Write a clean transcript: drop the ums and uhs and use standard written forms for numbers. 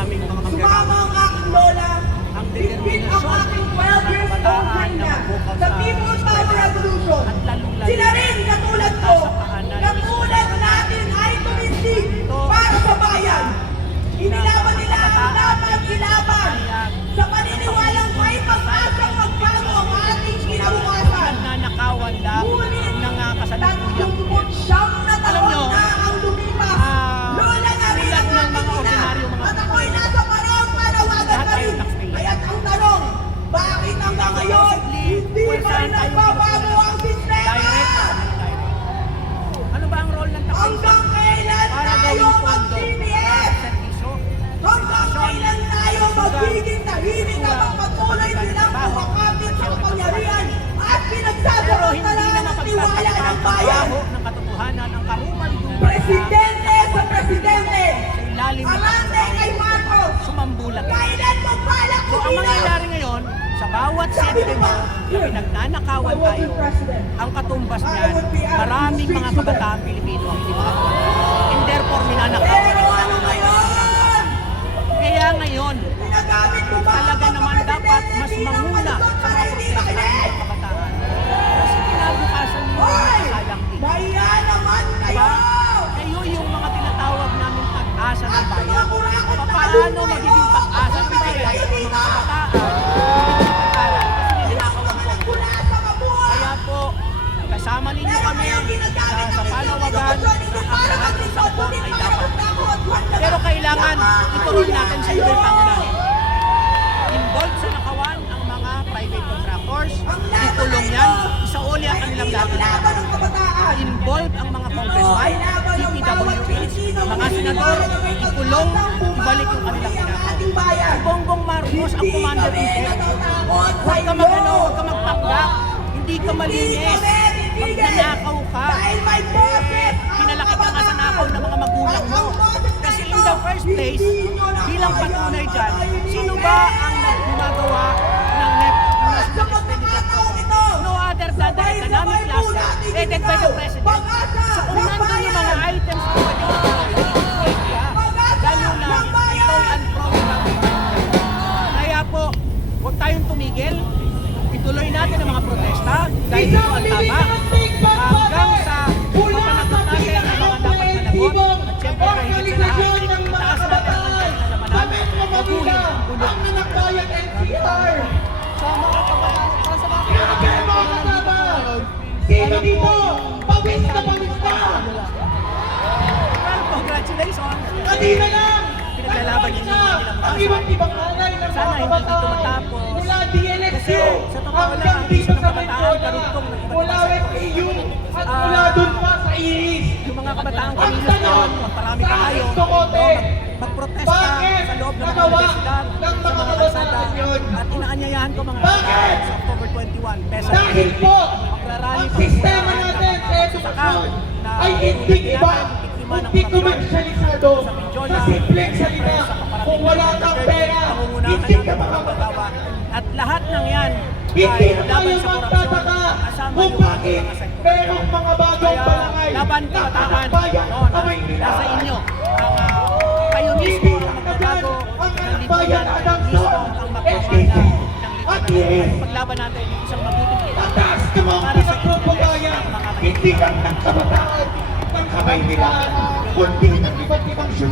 naming mga Sumama manggagawa. ang aking lola, Ang bitbit ang determinasyon aking 12 years old kabataan niya na magbukal sa sa People's Power Revolution. at lalong-lalo Sila rin, katulad ko, katulad natin ay tumindig para sa bayan. Inilaban nila ang dapat ilaban sa paniniwalang may pag-asang magbago ang ating kinabukasan. Nagnanakawan lang Ngunit, ng kasalukuyang 39 na Alam nyo, taon na ang lumipas. Lola na rin ang tulad ng ating mga ina. ordinaryong mga At ako'y nasa paraang panawagan lahat pa tayo rin. taxpayer. Kaya't ang tanong, bakit hanggang ngayon hindi pa rin nagbabago ang sistema? Ano ba ang role ng taxpayer? Hanggang kailan Para tayo gawing pondo, para mag-CBS? serbisyo, Hanggang kailan tayo magiging tahimik habang patuloy silang kumakapit sa kapangyarihan at pero pinagsasabot hindi na na ng tiwala ng mapagtatapos bayan? ng katotohanan ang karumal-dumal Presidente sa presidente, sa ilalim ng Amante kay Marcos, sumambulat. kailan mo balak So ang mangyayari ngayon, sa bawat sentimo na pinagnanakawan tayo, ang katumbas niyan, maraming mga kabataang Pilipino ang hindi makakapag. And therefore, ninanakawan. Pero ano ngayon? Kaya ngayon, Ginagamit mo ba talaga ang naman dapat mas presidente bilang manguna palusot sa para mga hindi protesta makinig? ng kabataan. Kasi kinabukasan nyo Hoy! sayang din. Maya naman kayo! Diba? Kayo yung mga tinatawag namin pag-asa ng At bayan. kumakurakot na Paano kaluluwa magiging mo? pag-asa ng Bakit bayan kayo ang dito? mga kabataan? Pag-aral kasi ninakawan po. Mula sa mabuhay! Kaya po, kasama ninyo Pero kami ngayong ginagamit sa ang panawagan institusyon, na hindi ang para lahat ng maglingkod, sampon kundi ay para dapat. magtakot, wala Pero na. kailangan ituloy natin sa Kayo! ibang pangunahin. Involved sa nakawan ang mga private contractors, Ang laban ikulong na yan, ito isauli ay ang hindi kanilang lang laban. laban ng kabataan. Involved ang mga congressman, DPWH, mga senador, ikulong, ibalik yung kanilang ginagawa. Si Bongbong Marcos ang commander-in-chief. Huwag ka mag-ano, huwag ka magpanggap. Hindi ka malinis. Magnanakaw ka. Dahil may boses ang Pinalaki ka nga sa nakaw ng mga magulang mo. Kasi in the first place, bilang patunay dyan, sino ba ang gumagawa ng National Expenditure Program? No other than the economic class headed by the President. So kung nandun yung mga items na pwede lalo na itong unprofitable. Kaya po, huwag tayong tumigil. Ituloy natin ang mga protesta dahil ito ang tama. Hanggang sa mapanagot natin ang mga dapat managot. At syempre, kahigit sa lahat, itaas natin ang kanilang labanan. Baguhin ang gulo. Ang minakbayan NCR! Sa mga kabataan, para sa mga Grabe mga kasama! Sino dito? Pawis na pawis na! Well, congratulations! Kanina lang! Pinaglalaban niyo yung Ang iba't ibang alay ng Sana mga hindi kabataan tumatapos. mula DLSU Kasi sa totoo hanggang lang, dito isang sa kabataan, Mendoza, karugtong ng iba't mula ibang FAU at mula dun pa sa Iris. yung mga kabataang Ang kanilos tanong, doon, magparami sa tayo, aking kokote, magprotesta bakit sa loob ng mga nagawa universidad, ng sa mga mga kalsada, kabataan yun? at inaanyayahan ko mga Bakit? sa October 21, Pesa Dahil po, magrarally ang pa sistema po natin sa ng edukasyon na ay hindi iba, hindi komersyalisado. Sa simpleng salita, kung wala kang pera, hindi ka makapagawa. At lahat ng yan Hindi ay na laban tayo sa korupsyon, magtataka kasama kung yung bakit mga sektor. merong mga bagong Kaya palangay laban na kabataan, bayan no, sa Maynila. nasa inyo. Ang kayo mismo Hindi ang lang agad magbabago ang ng anak bayan lipunan, Adamson, mismo ang magpapala SDC, ng at lipunan. yes. Paglaban natin yung isang mabuting kita. Pataas ka mga Para sa pinagpapagaya, interes ng mga hindi lang ng kabataan, ng kamay nila, kundi ng iba't ibang syudad.